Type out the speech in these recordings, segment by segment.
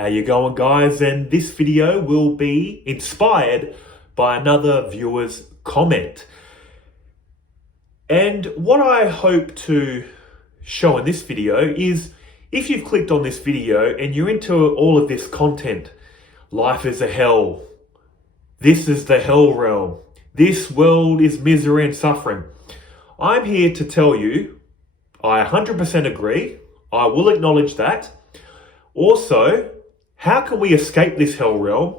How you going, guys? And this video will be inspired by another viewer's comment. And what I hope to show in this video is, if you've clicked on this video and you're into all of this content, life is a hell, this is the hell realm, this world is misery and suffering, I'm here to tell you, I 100% agree, I will acknowledge that. Also, how can we escape this hell realm?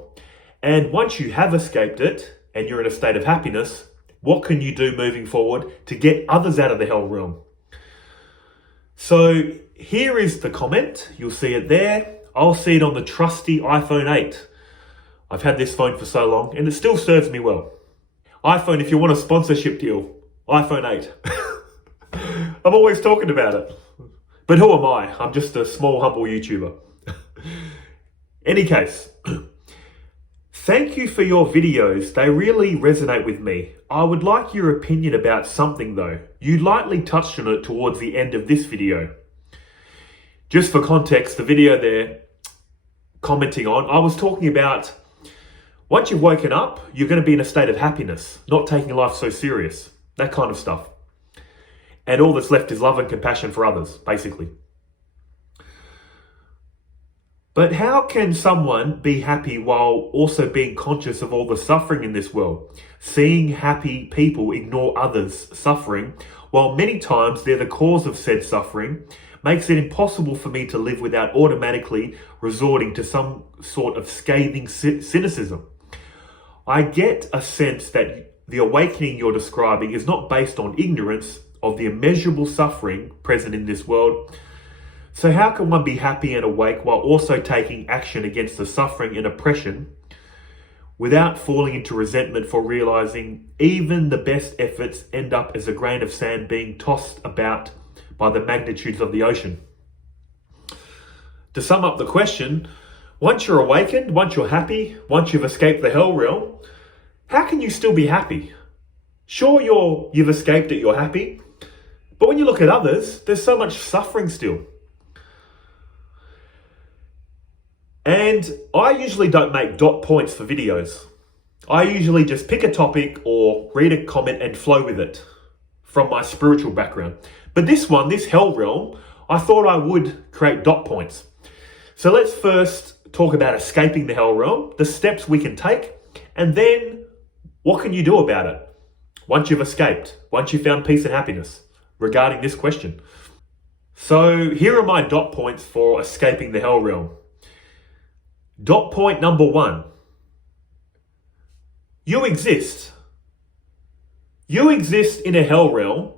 And once you have escaped it and you're in a state of happiness, what can you do moving forward to get others out of the hell realm? So here is the comment. You'll see it there. I'll see it on the trusty iPhone 8. I've had this phone for so long and it still serves me well. iPhone, if you want a sponsorship deal, iPhone 8. I'm always talking about it. But who am I? I'm just a small, humble YouTuber. Any case, thank you for your videos. They really resonate with me. I would like your opinion about something though. You lightly touched on it towards the end of this video. Just for context, the video they're commenting on, I was talking about once you've woken up, you're going to be in a state of happiness, not taking life so serious, that kind of stuff. And all that's left is love and compassion for others, basically. But how can someone be happy while also being conscious of all the suffering in this world? Seeing happy people ignore others' suffering, while many times they're the cause of said suffering, makes it impossible for me to live without automatically resorting to some sort of scathing cynicism. I get a sense that the awakening you're describing is not based on ignorance of the immeasurable suffering present in this world. So how can one be happy and awake while also taking action against the suffering and oppression without falling into resentment for realizing even the best efforts end up as a grain of sand being tossed about by the magnitudes of the ocean? To sum up the question, once you're awakened, once you're happy, once you've escaped the hell realm, how can you still be happy? Sure, you've escaped it, you're happy, but when you look at others, there's so much suffering still. And I usually don't make dot points for videos. I usually just pick a topic or read a comment and flow with it from my spiritual background. But this one, this hell realm, I thought I would create dot points. So let's first talk about escaping the hell realm, the steps we can take, and then what can you do about it once you've escaped, once you've found peace and happiness regarding this question. So here are my dot points for escaping the hell realm. Dot point number 1. You exist. You exist in a hell realm.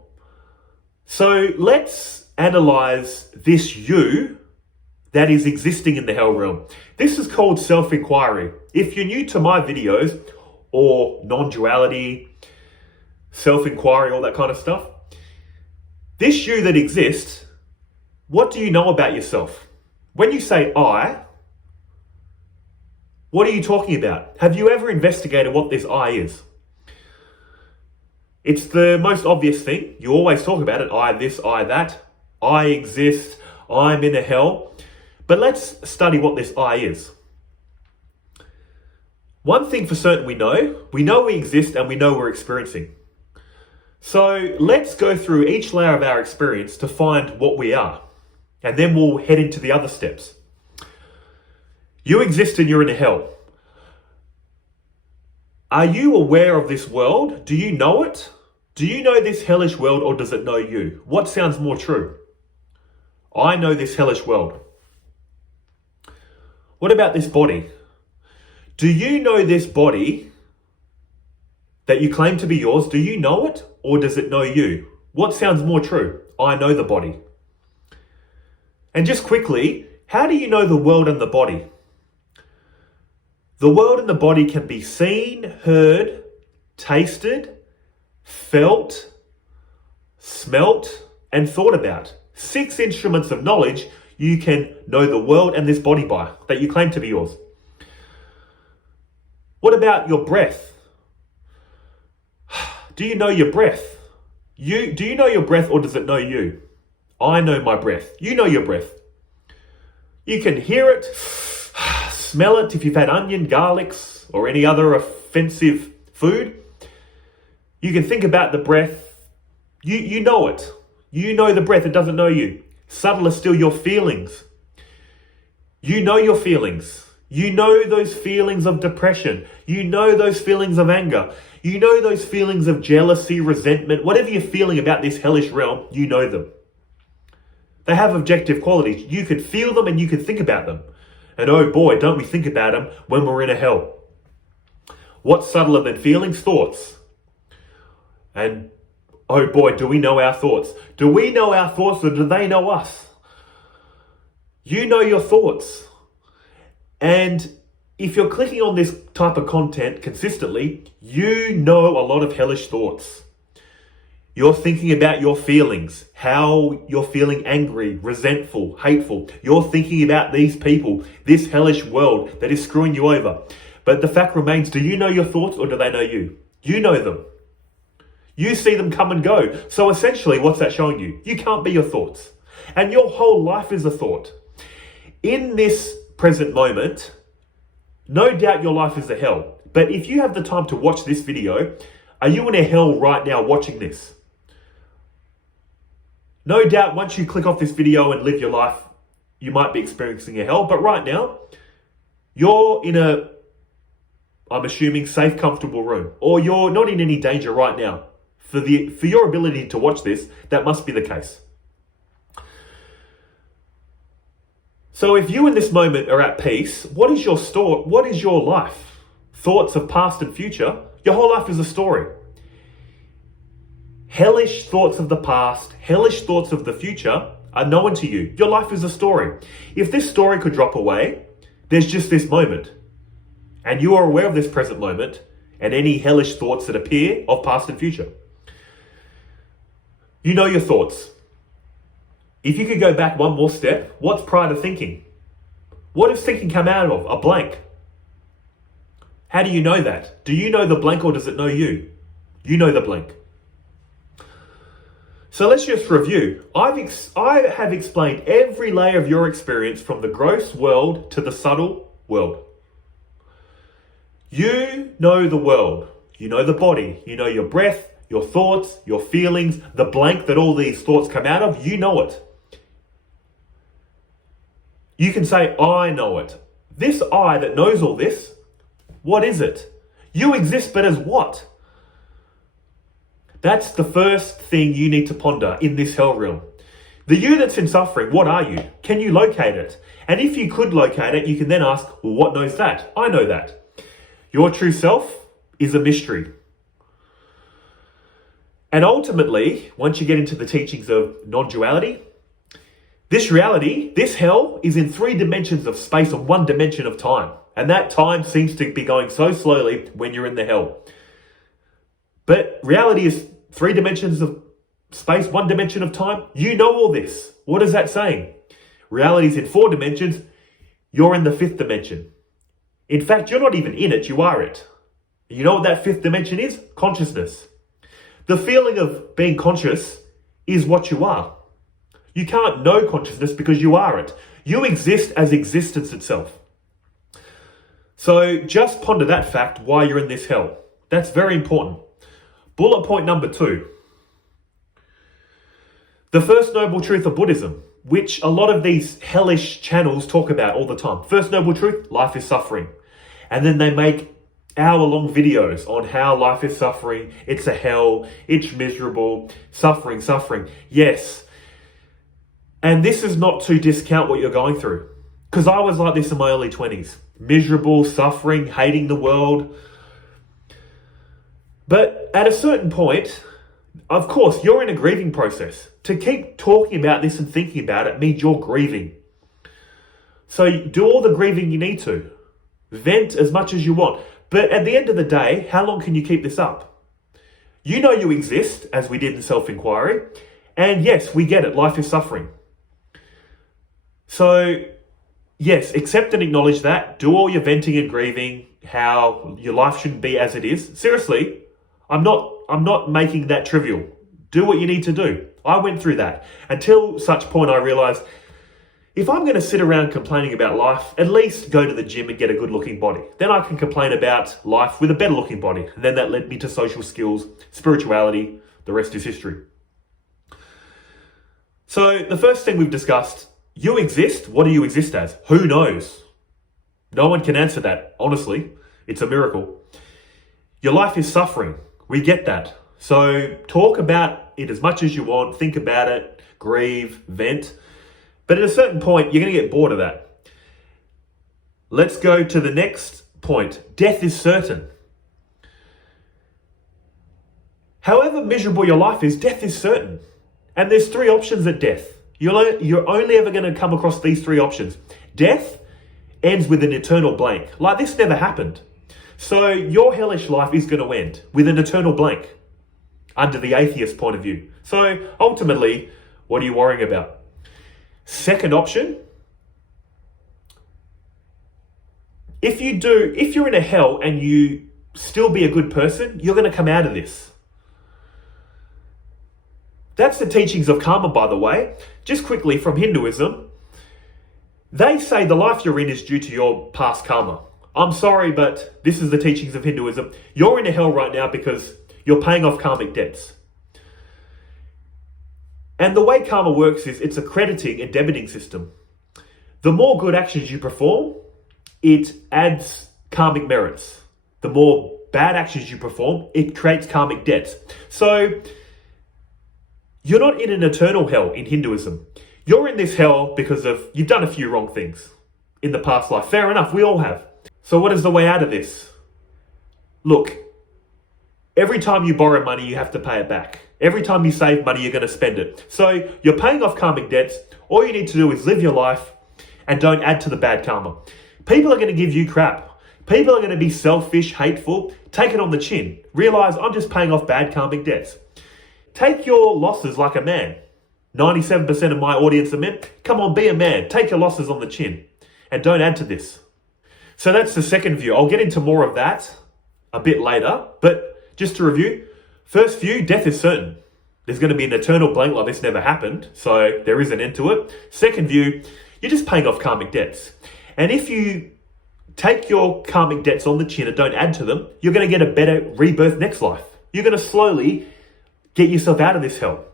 So let's analyze this you that is existing in the hell realm. This is called self-inquiry. If you're new to my videos or non-duality, self-inquiry, all that kind of stuff, this you that exists, what do you know about yourself? When you say I, what are you talking about? Have you ever investigated what this I is? It's the most obvious thing. You always talk about it. I this, I that. I exist. I'm in a hell. But let's study what this I is. One thing for certain we know we exist and we know we're experiencing. So let's go through each layer of our experience to find what we are. And then we'll head into the other steps. You exist and you're in a hell. Are you aware of this world? Do you know it? Do you know this hellish world, or does it know you? What sounds more true? I know this hellish world. What about this body? Do you know this body that you claim to be yours? Do you know it, or does it know you? What sounds more true? I know the body. And just quickly, how do you know the world and the body? The world and the body can be seen, heard, tasted, felt, smelt, and thought about. 6 instruments of knowledge you can know the world and this body by, that you claim to be yours. What about your breath? Do you know your breath? Do you know your breath, or does it know you? I know my breath. You know your breath. You can hear it, smell it if you've had onion, garlics, or any other offensive food. You can think about the breath. You know it. You know the breath. It doesn't know you. Subtle are still your feelings. You know your feelings. You know those feelings of depression. You know those feelings of anger. You know those feelings of jealousy, resentment. Whatever you're feeling about this hellish realm, you know them. They have objective qualities. You could feel them and you could think about them. And oh boy, don't we think about them when we're in a hell. What's subtler than feelings? Thoughts. And oh boy, do we know our thoughts? Do we know our thoughts or do they know us? You know your thoughts. And if you're clicking on this type of content consistently, you know a lot of hellish thoughts. You're thinking about your feelings, how you're feeling angry, resentful, hateful. You're thinking about these people, this hellish world that is screwing you over. But the fact remains, do you know your thoughts or do they know you? You know them. You see them come and go. So essentially, what's that showing you? You can't be your thoughts. And your whole life is a thought. In this present moment, no doubt your life is a hell. But if you have the time to watch this video, are you in a hell right now watching this? No doubt once you click off this video and live your life, you might be experiencing a hell. But right now, you're in a, I'm assuming, safe, comfortable room. Or you're not in any danger right now. For your ability to watch this, that must be the case. So if you in this moment are at peace, what is your story? What is your life? Thoughts of past and future? Your whole life is a story. Hellish thoughts of the past, hellish thoughts of the future are known to you. Your life is a story. If this story could drop away, there's just this moment. And you are aware of this present moment and any hellish thoughts that appear of past and future. You know your thoughts. If you could go back one more step, what's prior to thinking? What does thinking come out of? A blank. How do you know that? Do you know the blank or does it know you? You know the blank. So let's just review. I have explained every layer of your experience from the gross world to the subtle world. You know the world. You know the body. You know your breath, your thoughts, your feelings, the blank that all these thoughts come out of. You know it. You can say, I know it. This I that knows all this, what is it? You exist, but as what? That's the first thing you need to ponder in this hell realm. The you that's in suffering, what are you? Can you locate it? And if you could locate it, you can then ask, well, what knows that? I know that. Your true self is a mystery. And ultimately, once you get into the teachings of non-duality, this reality, this hell, is in 3 dimensions of space and 1 dimension of time. And that time seems to be going so slowly when you're in the hell. But reality is 3 dimensions of space, 1 dimension of time. You know all this. What is that saying? Reality is in 4 dimensions. You're in the 5th dimension. In fact, you're not even in it, you are it. You know what that 5th dimension is? Consciousness. The feeling of being conscious is what you are. You can't know consciousness because you are it. You exist as existence itself. So just ponder that fact why you're in this hell. That's very important. Bullet point number 2. The first noble truth of Buddhism, which a lot of these hellish channels talk about all the time. First noble truth, life is suffering. And then they make hour-long videos on how life is suffering, it's a hell, it's miserable, suffering. Yes. And this is not to discount what you're going through. Because I was like this in my early 20s. Miserable, suffering, hating the world. But at a certain point, of course, you're in a grieving process. To keep talking about this and thinking about it means you're grieving. So do all the grieving you need to. Vent as much as you want. But at the end of the day, how long can you keep this up? You know you exist, as we did in self-inquiry. And yes, we get it. Life is suffering. So yes, accept and acknowledge that. Do all your venting and grieving, how your life shouldn't be as it is. Seriously, I'm not making that trivial. Do what you need to do. I went through that until such point I realized If I'm going to sit around complaining about life, at least go to the gym and get a good looking body. Then I can complain about life with a better looking body. And then that led me to social skills, spirituality. The rest is history. So the first thing we've discussed, you exist. What do you exist as? Who knows? No one can answer that. Honestly, it's a miracle. Your life is suffering. We get that. So talk about it as much as you want. Think about it, grieve, vent. But at a certain point, you're going to get bored of that. Let's go to the next point. Death is certain. However miserable your life is, death is certain. And there's three options at death. You're only ever going to come across these three options. Death ends with an eternal blank. Like this never happened. So your hellish life is going to end with an eternal blank under the atheist point of view. So ultimately, what are you worrying about? Second option, if you're in a hell and you still be a good person, you're going to come out of this. That's the teachings of karma, by the way. Just quickly from Hinduism, they say the life you're in is due to your past karma. I'm sorry, but this is the teachings of Hinduism. You're in a hell right now because you're paying off karmic debts. And the way karma works is it's a crediting and debiting system. The more good actions you perform, it adds karmic merits. The more bad actions you perform, it creates karmic debts. So you're not in an eternal hell in Hinduism. You're in this hell because you've done a few wrong things in the past life. Fair enough, we all have. So what is the way out of this? Look, every time you borrow money, you have to pay it back. Every time you save money, you're going to spend it. So you're paying off karmic debts. All you need to do is live your life and don't add to the bad karma. People are going to give you crap. People are going to be selfish, hateful. Take it on the chin. Realize I'm just paying off bad karmic debts. Take your losses like a man. 97% of my audience are men. Come on, be a man. Take your losses on the chin and don't add to this. So that's the second view. I'll get into more of that a bit later, but just to review, first view, death is certain. There's going to be an eternal blank like this never happened, so there is an end to it. Second view, you're just paying off karmic debts. And if you take your karmic debts on the chin and don't add to them, you're going to get a better rebirth next life. You're going to slowly get yourself out of this hell.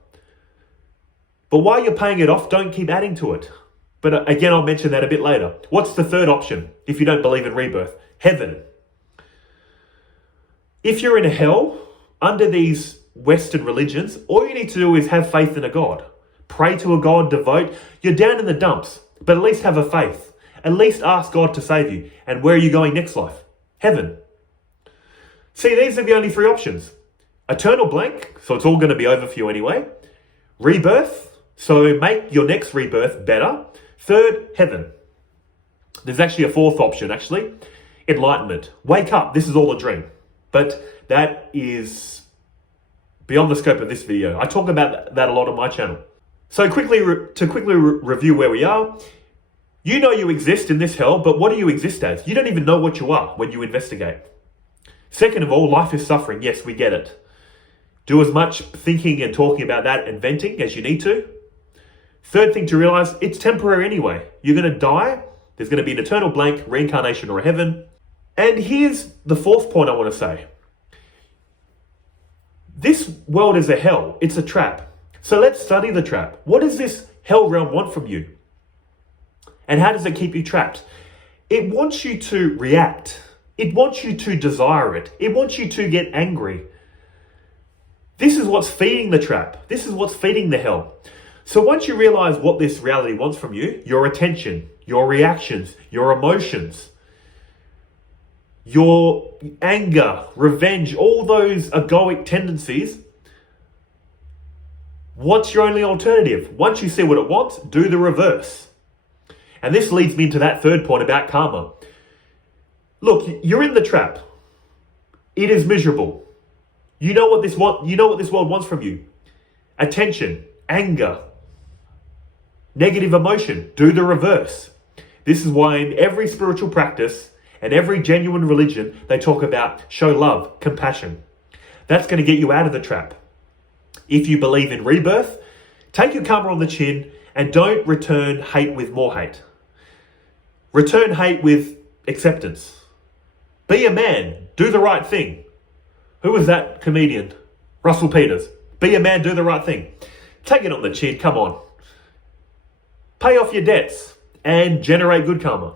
But while you're paying it off, don't keep adding to it. But again, I'll mention that a bit later. What's the third option if you don't believe in rebirth? Heaven. If you're in a hell, under these Western religions, all you need to do is have faith in a God. Pray to a God, devote. You're down in the dumps, but at least have a faith. At least ask God to save you. And where are you going next life? Heaven. See, these are the only three options. Eternal blank, so it's all going to be over for you anyway. Rebirth, so make your next rebirth better. Third, heaven. There's actually a fourth option, actually. Enlightenment. Wake up, this is all a dream. But that is beyond the scope of this video. I talk about that a lot on my channel. So to quickly review where we are, you know you exist in this hell, but what do you exist as? You don't even know what you are when you investigate. Second of all, life is suffering. Yes, we get it. Do as much thinking and talking about that and venting as you need to. Third thing to realize, it's temporary anyway. You're going to die. There's going to be an eternal blank, reincarnation or a heaven. And here's the fourth point I want to say. This world is a hell. It's a trap. So let's study the trap. What does this hell realm want from you? And how does it keep you trapped? It wants you to react. It wants you to desire it. It wants you to get angry. This is what's feeding the trap. This is what's feeding the hell. So once you realize what this reality wants from you, your attention, your reactions, your emotions, your anger, revenge, all those egoic tendencies, what's your only alternative? Once you see what it wants, do the reverse. And this leads me into that third point about karma. Look, you're in the trap. It is miserable. You know what this world wants from you. Attention, anger, negative emotion. Do the reverse. This is why in every spiritual practice and every genuine religion, they talk about show love, compassion. That's going to get you out of the trap. If you believe in rebirth, take your karma on the chin And don't return hate with more hate. Return hate with acceptance. Be a man. Do the right thing. Who was that comedian? Russell Peters. Be a man, do the right thing. Take it on the chin, come on. Pay off your debts and generate good karma.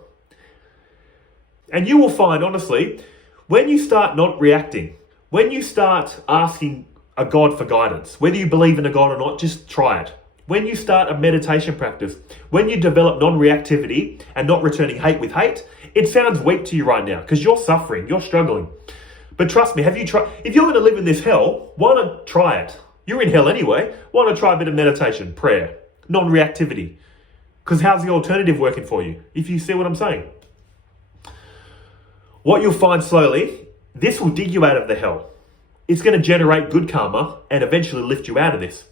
And you will find, honestly, when you start not reacting, when you start asking a God for guidance, whether you believe in a God or not, just try it. When you start a meditation practice, when you develop non-reactivity and not returning hate with hate, it sounds weak to you right now because you're suffering, you're struggling. But trust me, have you tried? If you're going to live in this hell, why not try it? You're in hell anyway. Why not try a bit of meditation, prayer, non-reactivity? Because how's the alternative working for you? If you see what I'm saying. What you'll find slowly, this will dig you out of the hell. It's going to generate good karma and eventually lift you out of this.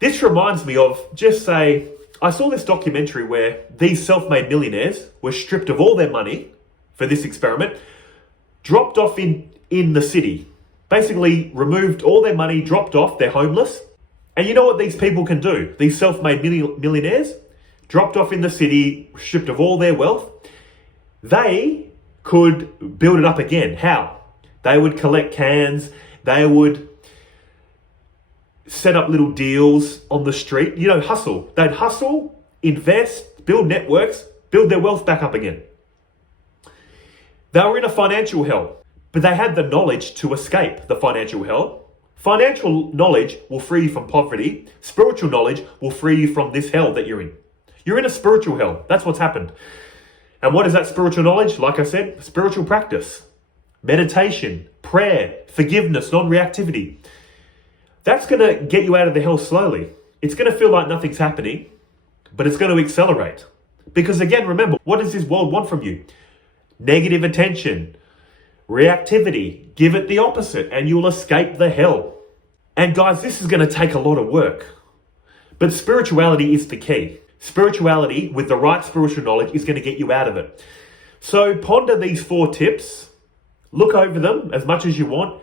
This reminds me of, just say, I saw this documentary where these self-made millionaires were stripped of all their money for this experiment, dropped off in the city, basically removed all their money, dropped off, they're homeless. And you know what these people can do? These self-made millionaires, dropped off in the city, stripped of all their wealth, they could build it up again. How? They would collect cans, they would set up little deals on the street, hustle. They'd hustle, invest, build networks, build their wealth back up again. They were in a financial hell, but they had the knowledge to escape the financial hell. Financial knowledge will free you from poverty. Spiritual knowledge will free you from this hell that you're in. You're in a spiritual hell. That's what's happened. And what is that spiritual knowledge? Like I said, spiritual practice, meditation, prayer, forgiveness, non-reactivity. That's going to get you out of the hell slowly. It's going to feel like nothing's happening, but it's going to accelerate. Because again, remember, what does this world want from you? Negative attention, reactivity. Give it the opposite and you'll escape the hell. And guys, this is going to take a lot of work. But spirituality is the key. Spirituality with the right spiritual knowledge is going to get you out of it. So ponder these 4 tips. Look over them as much as you want.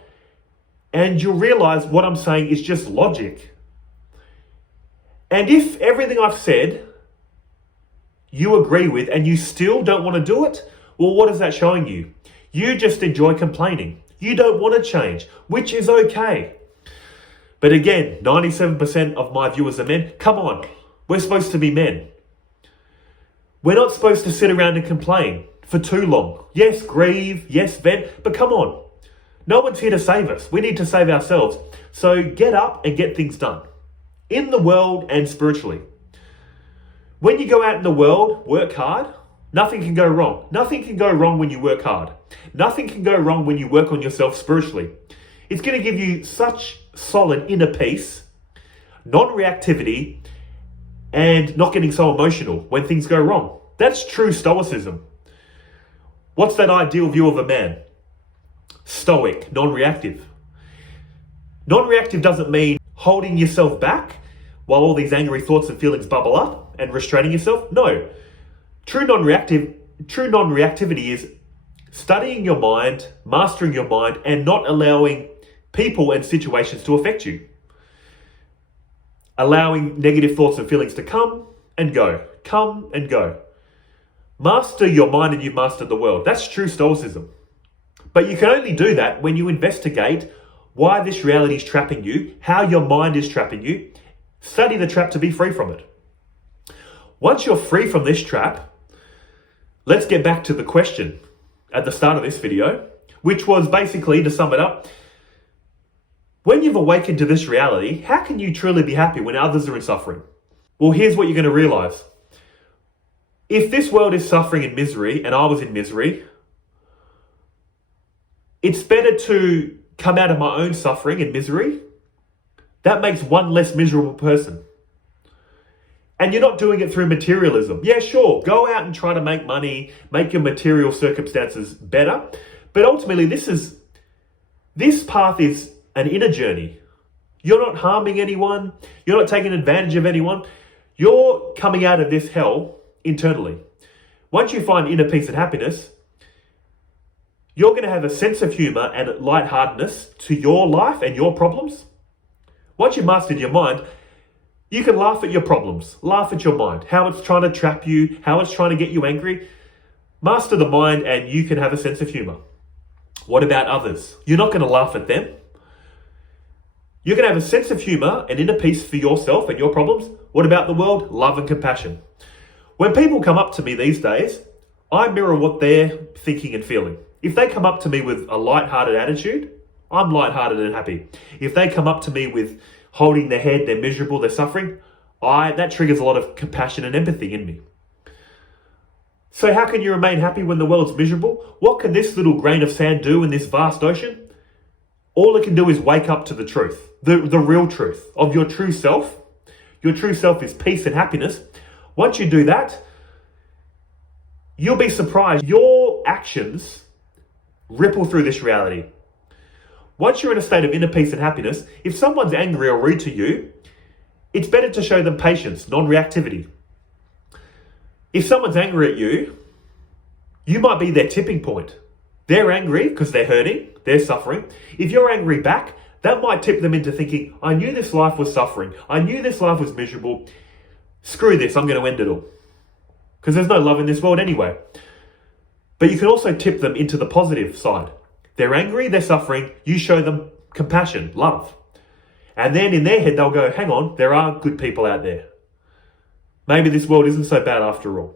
And you'll realize what I'm saying is just logic. And if everything I've said you agree with and you still don't want to do it, well, what is that showing you? You just enjoy complaining. You don't want to change, which is okay. But again, 97% of my viewers are men. Come on, we're supposed to be men. We're not supposed to sit around and complain for too long. Yes, grieve, yes, vent, but come on. No one's here to save us. We need to save ourselves. So get up and get things done. In the world and spiritually. When you go out in the world, work hard. Nothing can go wrong. Nothing can go wrong when you work hard. Nothing can go wrong when you work on yourself spiritually. It's going to give you such solid inner peace, non-reactivity, and not getting so emotional when things go wrong. That's true stoicism. What's that ideal view of a man? Stoic, non-reactive. Non-reactive doesn't mean holding yourself back while all these angry thoughts and feelings bubble up and restraining yourself. No. True non-reactivity is studying your mind, mastering your mind, and not allowing people and situations to affect you. Allowing negative thoughts and feelings to come and go. Come and go. Master your mind and you've mastered the world. That's true stoicism. But you can only do that when you investigate why this reality is trapping you, how your mind is trapping you. Study the trap to be free from it. Once you're free from this trap, let's get back to the question at the start of this video, which was basically, to sum it up, when you've awakened to this reality, how can you truly be happy when others are in suffering? Well, here's what you're going to realize. If this world is suffering in misery and I was in misery, it's better to come out of my own suffering and misery. That makes one less miserable person. And you're not doing it through materialism. Yeah, sure, go out and try to make money, make your material circumstances better. But ultimately, this path is an inner journey. You're not harming anyone. You're not taking advantage of anyone. You're coming out of this hell internally. Once you find inner peace and happiness, you're going to have a sense of humor and lightheartedness to your life and your problems. Once you've mastered your mind, You can laugh at your problems, laugh at your mind, how it's trying to trap you, how it's trying to get you angry. Master the mind and you can have a sense of humor. What about others? You're not going to laugh at them. You're going to have a sense of humor and inner peace for yourself and your problems. What about the world? Love and compassion. When people come up to me these days, I mirror what they're thinking and feeling. If they come up to me with a light-hearted attitude, I'm light-hearted and happy. If they come up to me with holding their head, they're miserable, they're suffering, that triggers a lot of compassion and empathy in me. So how can you remain happy when the world's miserable? What can this little grain of sand do in this vast ocean? All it can do is wake up to the truth, the real truth of your true self. Your true self is peace and happiness. Once you do that, you'll be surprised. Your actions ripple through this reality. Once you're in a state of inner peace and happiness, if someone's angry or rude to you, it's better to show them patience, non-reactivity. If someone's angry at you, you might be their tipping point. They're angry because they're hurting, they're suffering. If you're angry back, that might tip them into thinking, I knew this life was suffering. I knew this life was miserable. Screw this, I'm going to end it all. Because there's no love in this world anyway. But you can also tip them into the positive side. They're angry, they're suffering, you show them compassion, love. And then in their head, they'll go, hang on, there are good people out there. Maybe this world isn't so bad after all.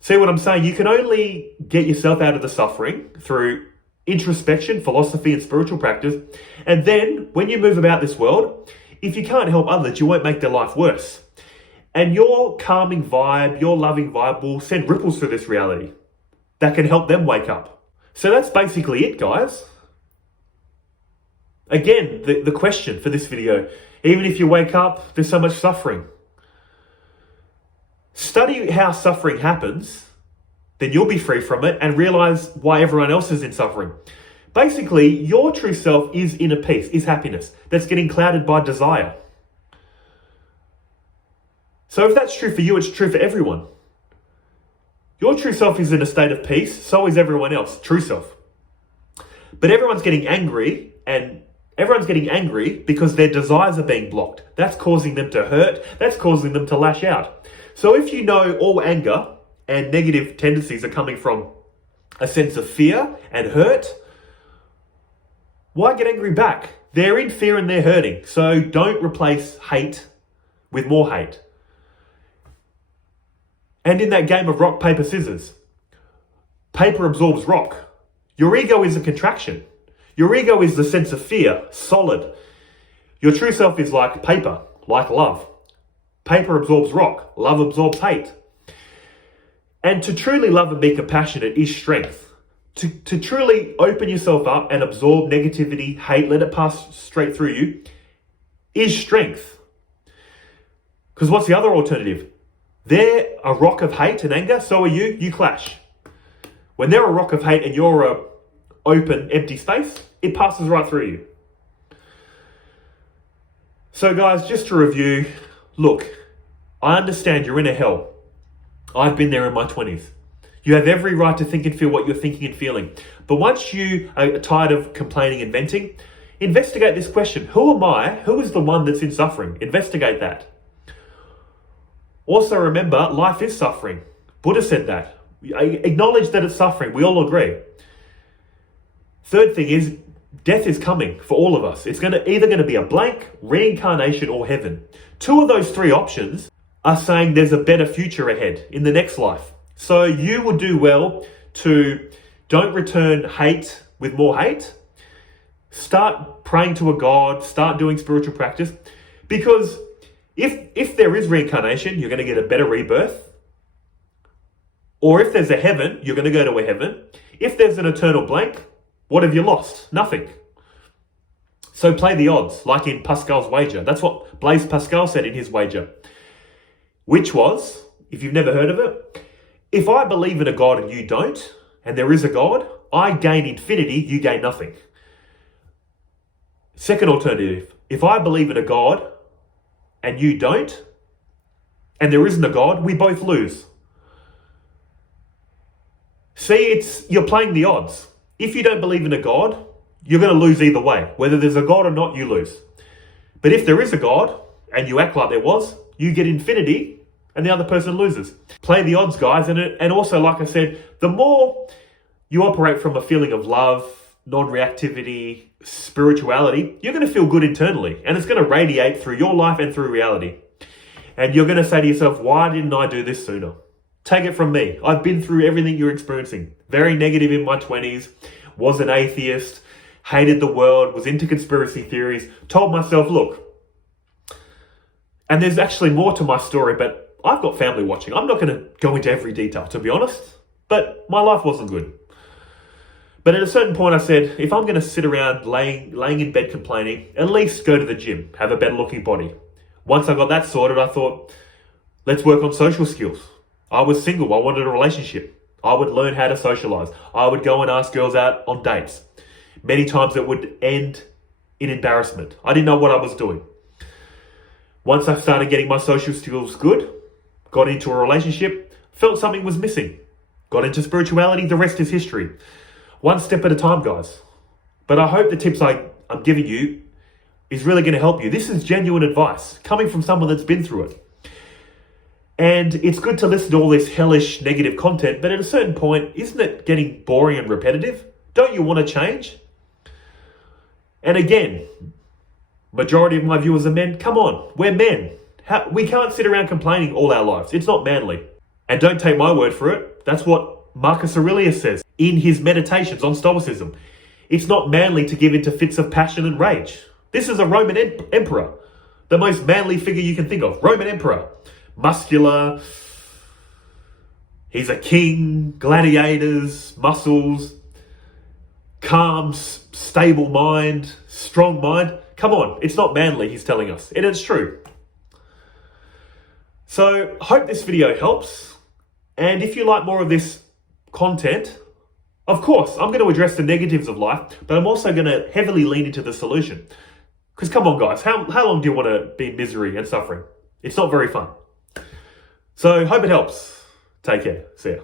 See what I'm saying? You can only get yourself out of the suffering through introspection, philosophy, and spiritual practice. And then when you move about this world, if you can't help others, you won't make their life worse. And your calming vibe, your loving vibe will send ripples through this reality that can help them wake up. So that's basically it, guys. Again, the question for this video, even if you wake up, there's so much suffering. Study how suffering happens, then you'll be free from it and realize why everyone else is in suffering. Basically, your true self is inner peace, is happiness that's getting clouded by desire. So if that's true for you, it's true for everyone. Your true self is in a state of peace, so is everyone else, true self. But everyone's getting angry because their desires are being blocked. That's causing them to hurt, that's causing them to lash out. So if you know all anger and negative tendencies are coming from a sense of fear and hurt, why get angry back? They're in fear and they're hurting. So don't replace hate with more hate. And in that game of rock, paper, scissors, paper absorbs rock. Your ego is a contraction. Your ego is the sense of fear, solid. Your true self is like paper, like love. Paper absorbs rock, love absorbs hate. And to truly love and be compassionate is strength. To truly open yourself up and absorb negativity, hate, let it pass straight through you, is strength. Because what's the other alternative? They're a rock of hate and anger, so are you. You clash. When they're a rock of hate and you're a open, empty space, it passes right through you. So guys, just to review, look, I understand you're in a hell. I've been there in my 20s. You have every right to think and feel what you're thinking and feeling. But once you are tired of complaining and venting, investigate this question. Who am I? Who is the one that's in suffering? Investigate that. Also remember, life is suffering. Buddha said that. Acknowledge that it's suffering. We all agree. Third thing is, death is coming for all of us. It's either going to be a blank, reincarnation, or heaven. Two of those three options are saying there's a better future ahead in the next life. So you would do well to don't return hate with more hate. Start praying to a God, start doing spiritual practice. Because if there is reincarnation, you're going to get a better rebirth. Or if there's a heaven, you're going to go to a heaven. If there's an eternal blank, what have you lost? Nothing. So play the odds, like in Pascal's wager. That's what Blaise Pascal said in his wager. Which was, if you've never heard of it, if I believe in a God and you don't, and there is a God, I gain infinity, you gain nothing. Second alternative, if I believe in a God and you don't, and there isn't a God, we both lose. See, you're playing the odds. If you don't believe in a God, you're going to lose either way. Whether there's a God or not, you lose. But if there is a God, and you act like there was, you get infinity and the other person loses. Play the odds, guys. And also, like I said, the more you operate from a feeling of love, non-reactivity, spirituality, you're going to feel good internally, and it's going to radiate through your life and through reality. And you're going to say to yourself, why didn't I do this sooner? Take it from me. I've been through everything you're experiencing. Very negative in my 20s, was an atheist, hated the world, was into conspiracy theories, told myself, look, and there's actually more to my story, but I've got family watching. I'm not going to go into every detail, to be honest, but my life wasn't good. But at a certain point I said, if I'm going to sit around laying in bed complaining, at least go to the gym, have a better looking body. Once I got that sorted, I thought, let's work on social skills. I was single, I wanted a relationship. I would learn how to socialize. I would go and ask girls out on dates. Many times it would end in embarrassment. I didn't know what I was doing. Once I started getting my social skills good, got into a relationship, felt something was missing. Got into spirituality, the rest is history. One step at a time, guys. But I hope the tips I'm giving you is really going to help you. This is genuine advice coming from someone that's been through it. And it's good to listen to all this hellish negative content, but at a certain point, isn't it getting boring and repetitive? Don't you want to change? And again, majority of my viewers are men. Come on, we're men. We can't sit around complaining all our lives. It's not manly. And don't take my word for it. That's what Marcus Aurelius says in his meditations on Stoicism. It's not manly to give into fits of passion and rage. This is a Roman emperor, the most manly figure you can think of. Roman emperor, muscular. He's a king, gladiators, muscles, calm, stable mind, strong mind. Come on, it's not manly, he's telling us. And it's true. So, I hope this video helps. And if you like more of this content, of course, I'm going to address the negatives of life, but I'm also going to heavily lean into the solution. Because come on, guys, how long do you want to be in misery and suffering? It's not very fun. So, hope it helps. Take care. See ya.